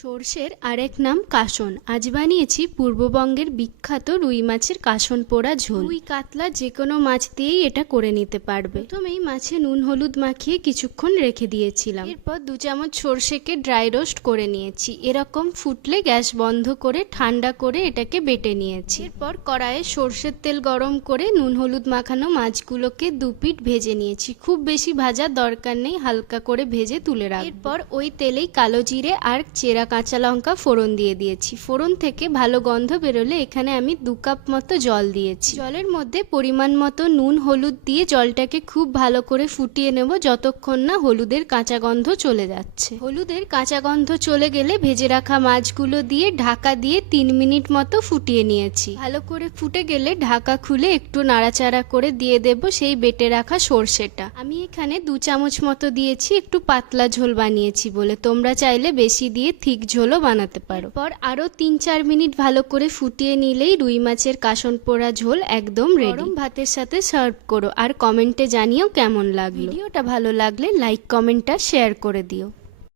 সর্ষের আরেক নাম কাসন। আজ বানিয়েছি পূর্ববঙ্গের বিখ্যাত রুই মাছের কাসন পোড়া ঝোল। রুই কাতলা যে কোনো মাছ দিয়েই এটা করে নিতে পারবে। প্রথমেই মাছে নুন হলুদ মাখিয়ে কিছুক্ষণ রেখে দিয়েছিলাম। এরপর 2 চামচ সর্ষেকে ড্রাই রোস্ট করে নিয়েছি। এরকম ফুটলে গ্যাস বন্ধ করে ঠান্ডা করে এটাকে বেটে নিয়েছি। এরপর কড়াইয়ে সর্ষের তেল গরম করে নুন হলুদ মাখানো মাছগুলোকে 2 পিঠ ভেজে নিয়েছি। খুব বেশি ভাজার দরকার নেই, হালকা করে ভেজে তুলে রাখবো। এরপর ওই তেলেই কালো জিরে আর চেরা কাঁচা লঙ্কা ফোড়ন দিয়ে দিয়েছি। ফোড়ন থেকে ভালো গন্ধ বেরোলে এখানে আমি 2 কাপ মতো জল দিয়েছি। জলের মধ্যে পরিমাণ মতো নুন হলুদ দিয়ে জলটাকে খুব ভালো করে ফুটিয়ে নেব যতক্ষণ না হলুদের কাঁচা গন্ধ চলে যাচ্ছে। হলুদের কাঁচা গন্ধ চলে গেলে ভেজে রাখা মাছগুলো দিয়ে ঢাকা দিয়ে 3 মিনিট মতো ফুটিয়ে নিয়েছি। ভালো করে ফুটে গেলে ঢাকা খুলে একটু নাড়াচাড়া করে দিয়ে দেব সেই বেটে রাখা সর্ষেটা। আমি এখানে 2 চামচ মতো দিয়েছি, একটু পাতলা ঝোল বানিয়েছি বলে। তোমরা চাইলে বেশি দিয়ে ঠিক ঝোলও বানাতে পারো। পর আরো 3-4 মিনিট ভালো করে ফুটিয়ে নিলেই রুই মাছের কাসন পোড়া ঝোল একদম রেডি। গরম ভাতের সাথে সার্ভ করো আর কমেন্টে জানিও কেমন লাগলো। ভিডিওটা ভালো লাগলে লাইক কমেন্টটা শেয়ার করে দিও।